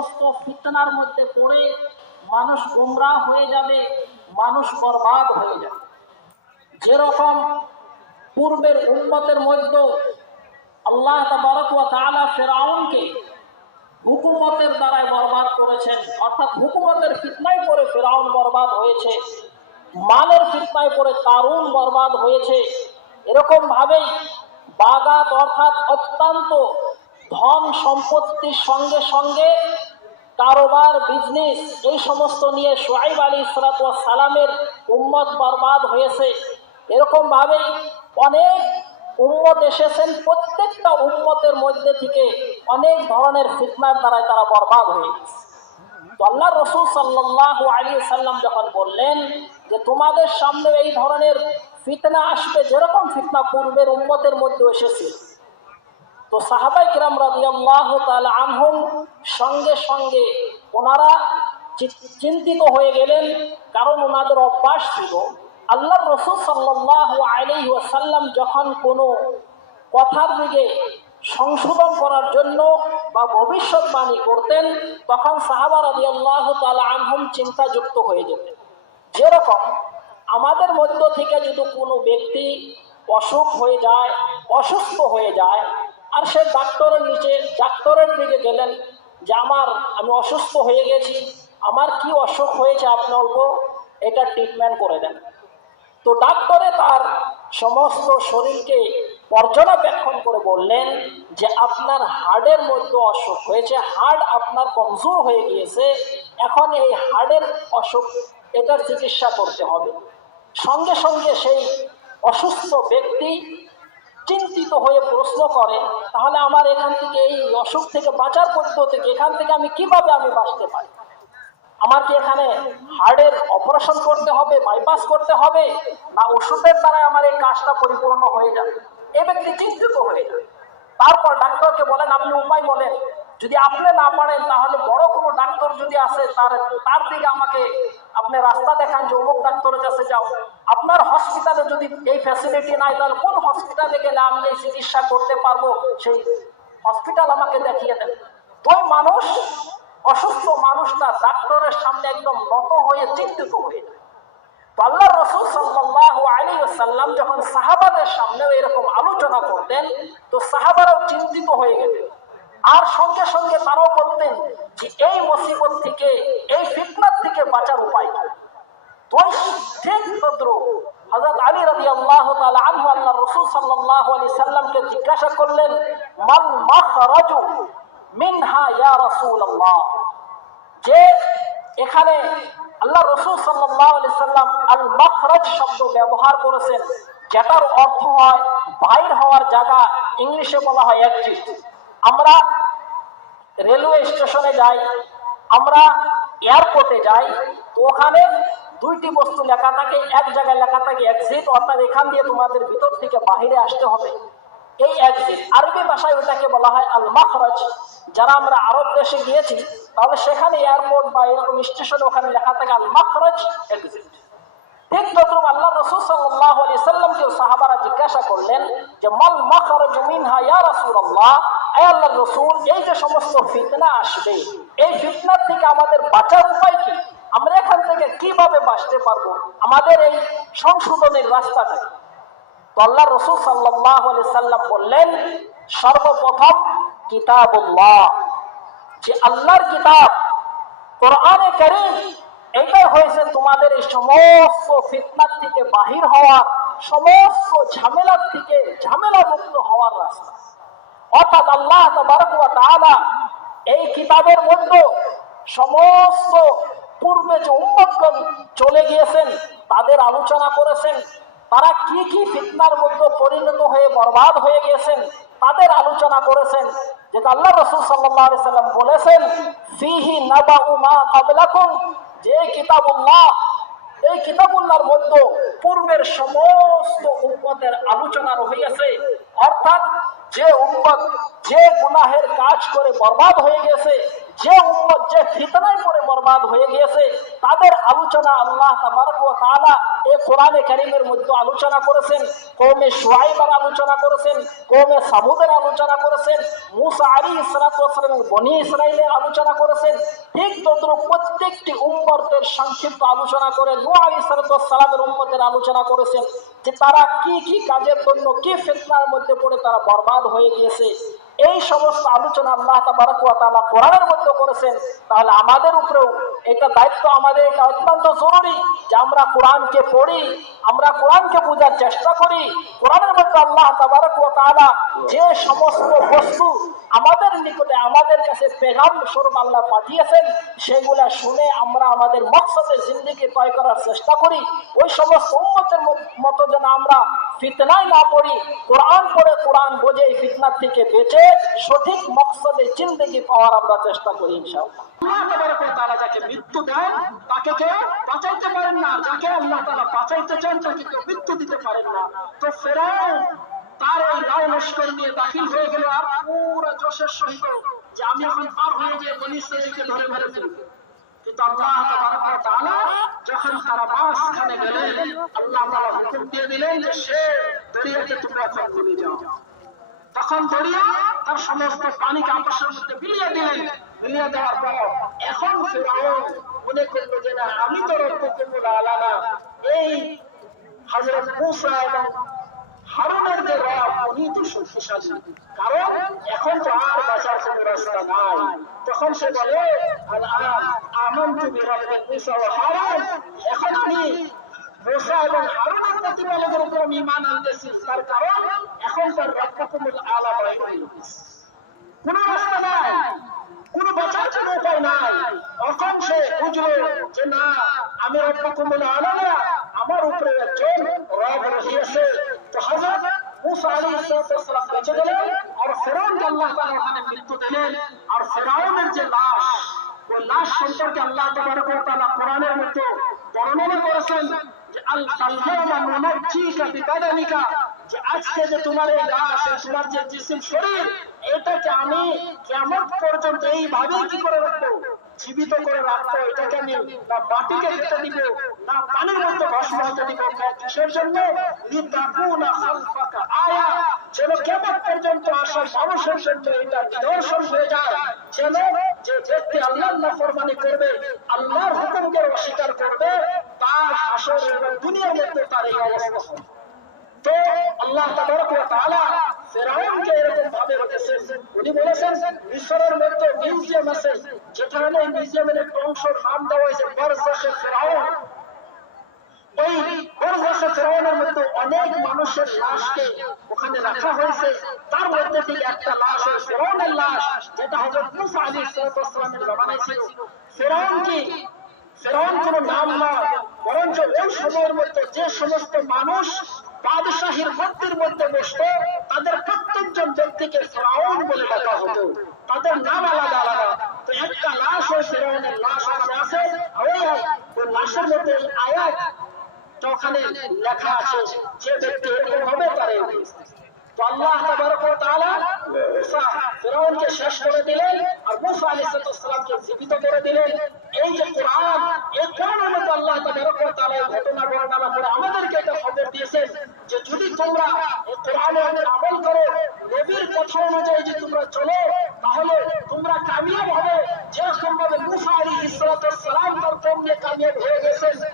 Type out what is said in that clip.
সমস্ত ফিতনার মধ্যে পড়ে মানুষ গুমরা হয়ে যাবে, মানুষ বরবাদ হয়ে যাবে। যেরকম পূর্বের উন্মতের মধ্যে আল্লাহ তাআলা ফেরাউনকে হুকুমতের দ্বারাই বরবাদ করেছেন, অর্থাৎ হুকুমতের ফিতনায় পড়ে ফেরাউন বরবাদ হয়েছে, মালের ফিতনায় পড়ে কারুন বরবাদ হয়েছে। এরকম ভাবেই বাগাত অর্থাৎ অত্যন্ত ধন সম্পত্তির সঙ্গে সঙ্গে কারোবার বিজনেস এই সমস্ত নিয়ে সোহাইব আলী ইসরাত সালামের উম্মত বরবাদ হয়েছে। এরকম ভাবেই অনেক উম্মত এসেছেন, প্রত্যেকটা উম্মতের মধ্যে থেকে অনেক ধরনের ফিতনার দ্বারাই তারা বরবাদ হয়ে গেছে। আল্লাহ রসুল সাল্লাহ আলী সাল্লাম যখন বললেন যে, তোমাদের সামনে এই ধরনের ফিতনা আসবে, যেরকম ফিতনা পূর্বের উম্মতের মধ্যে এসেছে তো সাহাবাই কিরাম রাদিয়াল্লাহ তাআলা আনহুম সঙ্গে সঙ্গে ওনারা চিন্তিত হয়ে গেলেন, কারণ ওনাদের অভ্যাস ছিল আল্লাহ রসুল সাল্লাহ আলাইহি ওয়াসাল্লাম যখন কোনো কথার দিকে সংশোধন করার জন্য বা ভবিষ্যৎবাণী করতেন, তখন সাহাবা রাদিয়াল্লাহ তালা আনহুম চিন্তাযুক্ত হয়ে যেতেন। যেরকম আমাদের মধ্য থেকে যদি কোনো ব্যক্তি অসুখ হয়ে যায়, অসুস্থ হয়ে যায় আর সে ডাক্তারের নিচে, ডাক্তারের দিকে গেলেন যে, আমার, আমি অসুস্থ হয়ে গেছি। আমার কি অসুখ হয়েছে আপনি অল্প? এটা ট্রিটমেন্ট করে দেন। তো ডাক্তারে তার সমস্ত শরীরকে পর্যবেক্ষণ করে বললেন যে, আপনার হাড়ের মধ্যে অসুখ হয়েছে। হাড় আপনার কমজোর হয়ে গিয়েছে। এখন এই হাড়ের অসুখ, এটার চিকিৎসা করতে হবে। সঙ্গে সঙ্গে সেই অসুস্থ ব্যক্তি চিন্তিত হয়ে প্রশ্ন করে, তাহলে আমার এখান থেকে এই অসুখ থেকে বাঁচার পদ্ধতি? এখান থেকে আমি কীভাবে আমি বাঁচতে পারি? আমার কি এখানে হার্টের অপারেশন করতে হবে বাইপাস করতে হবে, না ওষুধের দ্বারা আমার এই কাজটা পরিপূর্ণ হয়ে যাবে? এ ব্যক্তি চিন্তিত হয়ে যায়। তারপর ডাক্তারকে বলেন, আপনি উপায় বলেন। যদি আপনি না পারেন, তাহলে বড় কোনো ডাক্তার যদি আসে, তার তার দিকে আমাকে আপনি রাস্তা দেখান যে অমুক ডাক্তারের কাছে যাও। আপনার হসপিটালে যদি এই ফ্যাসিলিটি নাই, তাহলে কোন হসপিটালে গেলে আমি এই চিকিৎসা করতে পারব? সেই হসপিটাল আমাকে দেখিয়ে দেন। তো মানুষ, অসুস্থ মানুষটা ডাক্তারের সামনে একদম নত হয়ে চিন্তিত হয়ে যায়। আল্লাহ রসুল সাল্লাহ আলী সাল্লাম যখন সাহাবাদের সামনেও এরকম আলোচনা করতেন তো সাহাবারাও চিন্তিত হয়ে গেলেন। আর সঙ্গে সঙ্গে তারাও বলতেন যে এই মুসিবত থেকে, এই ফিতনার থেকে বাঁচার উপায় কি? তো ঠিক তদ্রুপ হযরত আলী রাদিয়াল্লাহু তাআলা আনহু আল্লাহ রাসূল সাল্লাল্লাহু আলাইহি সাল্লামকে জিজ্ঞাসা করলেন, মান মাখরাজু মিনহা ইয়া রাসূলুল্লাহ? যে এখানে আল্লাহ রসুল সাল্লাল্লাহু আলাইহি সাল্লাম আল মাখরাজ শব্দ ব্যবহার করেছেন, যেটার অর্থ হয়, বাইর হওয়ার জায়গা, ইংলিশে বলা হয় এক্সিট আমরা রেলওয়ে স্টেশনে যাই, আমরা এয়ারপোর্টে যাই, তো ওখানে দুইটি বস্তু লেখা থাকে। এক জায়গায় লেখা থাকে এক্সিট অর্থাৎ এখান দিয়ে তোমাদের ভিতর থেকে বাহিরে আসতে হবে। এই এক্সিট আরবি ভাষায় ওটাকে বলা হয় আল মাখরাজ যারা আমরা আরব দেশে গিয়েছি, তাহলে সেখানে এয়ারপোর্ট বা এরকম স্টেশনে ওখানে লেখা থাকে আল মাখরাজ এক্সিট ঠিক তদ্রুপ আল্লাহ রসুল সাল্লাহ আলি সাল্লামকে সাহাবারা জিজ্ঞাসা করলেন যে মাল মাখরাজ মিনহা ইয়া রাসূলুল্লাহ? আয় আল্লাহর রসুল, এই যে সমস্ত ফিতনা আসবে, এই ফিতনার থেকে আমাদের বাঁচার উপায় কি? আমরা এখান থেকে কীভাবে বাঁচতে আমাদের এই সংশোধনের? তো আল্লাহ রসুল সাল্লাহ সাল্লাম বললেন, সর্বপ্রথম কিতাবুল্লাহ, যে আল্লাহর কিতাব, কোরআনে কারীম এটাই হয়েছে তোমাদের এই সমস্ত ফিতনার থেকে বাহির হওয়ার সমস্ত ঝামেলার থেকে ঝামেলা মুক্ত হওয়ার রাস্তা। অর্থাৎ আল্লাহ এই কিতাবের মধ্যে সমস্ত পূর্বে যে উম্মতগণ চলে গিয়েছেন, তাদের আলোচনা করেছেন, তারা কি কি ফিতনার মধ্যে পরিণত হয়ে বরবাদ হয়ে গিয়েছেন, তাদের আলোচনা করেছেন, যেটা আল্লাহ রসুল সাল্লাম বলেছেন, ফিহি নাবাউ মা ক্বাবলাকুম যে কিতাবুল্লাহ, এই কিতাবুল্লাহর মধ্যে পূর্বের সমস্ত উম্মতের আলোচনা রহিয়াছে, অর্থাৎ যে উম্মত যে গুনাহের কাজ করে বরবাদ হয়ে গেছে, যে উম্মত যে ফিতনায় পরে বরবাদ হয়ে গিয়েছে তাদের আলোচনা আল্লাহ তাবারক এই কোরআনে কারীমের মধ্যে আলোচনা করেছেন, কওমে শুআইবের আলোচনা করেছেন, কওমে সামুদের আলোচনা করেছেন, মুসা আলাইহিস সালাতু ওয়াস বনি ইসরাইলের আলোচনা করেছেন, ঠিক তদ্রুপ প্রত্যেকটি উম্মতের সংক্ষিপ্ত আলোচনা করে নূহ আলাইহিস সালাতু সালামের উম্মতের আলোচনা করেছেন, যে তারা কি কি কাজের জন্য কি ফিতনার মধ্যে পড়ে তারা বরবাদ হয়ে গিয়েছে। এই সমস্ত আলোচনা আল্লাহ ওয়া কোরআনের মধ্যে করেছেন, তাহলে আমাদের উপরেও এটা দায়িত্ব আমাদের, এটা অত্যন্ত জরুরি যে আমরা কোরআনকে পড়ি, আমরা কোরআনকে বোঝার চেষ্টা করি। কোরআনের মধ্যে আল্লাহ তাআলা যে সমস্ত বস্তু আমাদের নিকটে, আমাদের কাছে পেগাম স্বরূপ আল্লাহ পাঠিয়েছেন, সেগুলা শুনে আমরা আমাদের মকসদে জিন্দিগি তয় করার চেষ্টা করি। ওই সমস্ত উম্মতের মতো যেন আমরা ফিতনায় না পড়ি, কোরআন পড়ে কোরআন বোঝে, এই ফিতনার থেকে বেঁচে সঠিক মকসদে জিন্দিগি পাওয়ার আমরা চেষ্টা করি ওয়া তাআলা যাকে মৃত্যু দেন, তাকে কেউ বাঁচাইতে পারেন না, যাকে আল্লাহ তাআলা বাঁচাইতে চান, তাকে কেউ মৃত্যু দিতে পারেন না। তো ফেরাউন তার এই লাউ লস্কর নিয়ে দাখিল হয়ে গেল আর পুরো জোশের সহিত যে আমি এখন পার হয়ে গিয়ে বনি ইসরাইলকে ধরে মেরে ফেলব। কিন্তু আল্লাহ তখন দরিয়া তার সমস্ত পানিকে আকাশের মধ্যে বিলিয়ে দিলেন। বিলিয়ে দেওয়ার পর এখন মনে করল যে, না, আমি তো রব্বুকুমুল আলানা এই হযরত মূসা এবং হারুনের যে রব, উনি তো শক্তিশালী কারণ এখন তো আর বাঁচার কোনো রাস্তা নাই। তখন সে বলে আমন তুমি হারুন এখন আমি মুসা এবং হারুনের প্রতিপালকের উপর আমি ঈমান আনতেছি। তার কারণ এখন তার রব্বকুমুল আলা বাইরে কোন রাস্তা নাই। কোন বাঁচার কোন উপায় নাই। তখন সে বুঝলো যে, না, আমি রব্বকুমুল আলা আমার উপরে একজন রব আজকে যে তোমার এই লাশ তোমার যে জিসিম শরীর, এটাকে আমি কিয়ামত পর্যন্ত এইভাবে কি করে রাখব? জীবিত করে রাখব? এটাকে আমি না মাটিকে যেতে দিব, না পানির মধ্যে ভস্ম হতে দিব কিসের জন্য? আয়া। যেন কেমন পর্যন্ত আসার মানুষের জন্য এটা নিদর্শন হয়ে যায়, যেন যে ব্যক্তি আল্লাহর নাফরমানি করবে, আল্লাহর হুকুমকে অস্বীকার করবে, তার হাসর এবং দুনিয়ার মধ্যে তার এই অবস্থা। তো আল্লাহ তাআলা ফেরাউনকে এরকম ভাবে রেখেছেন উনি বলেছেন, মিশরের মধ্যে মিউজিয়াম আছে, যেখানে মিউজিয়ামের একটা অংশের নাম দেওয়া হয়েছে বারজাখে ফেরাউন। বরঞ্চ ওই সময়ের মধ্যে যে সমস্ত মানুষ বাদশাহীর মধ্যের মধ্যে বসতো, তাদের প্রত্যেকজন ব্যক্তিকে ফেরাউন বলে ডাকা হতো। তাদের নাম আলাদা আলাদা। তো একটা লাশ, ওই ফেরাউনের লাশ আছে। ওই লাশের মধ্যে আয়াত ওখানে লেখা আছে, যে ব্যক্তি এরকম হবে যে যদি তোমরা এই কোরআনের আমল করো, নবীর কথা অনুযায়ী যদি তোমরা চলো, তাহলে তোমরা কামিয়াব হবে। যেরকম ভাবে মুসা আলাইহিস সালাম তার কামিয়াব হয়ে গেছেন।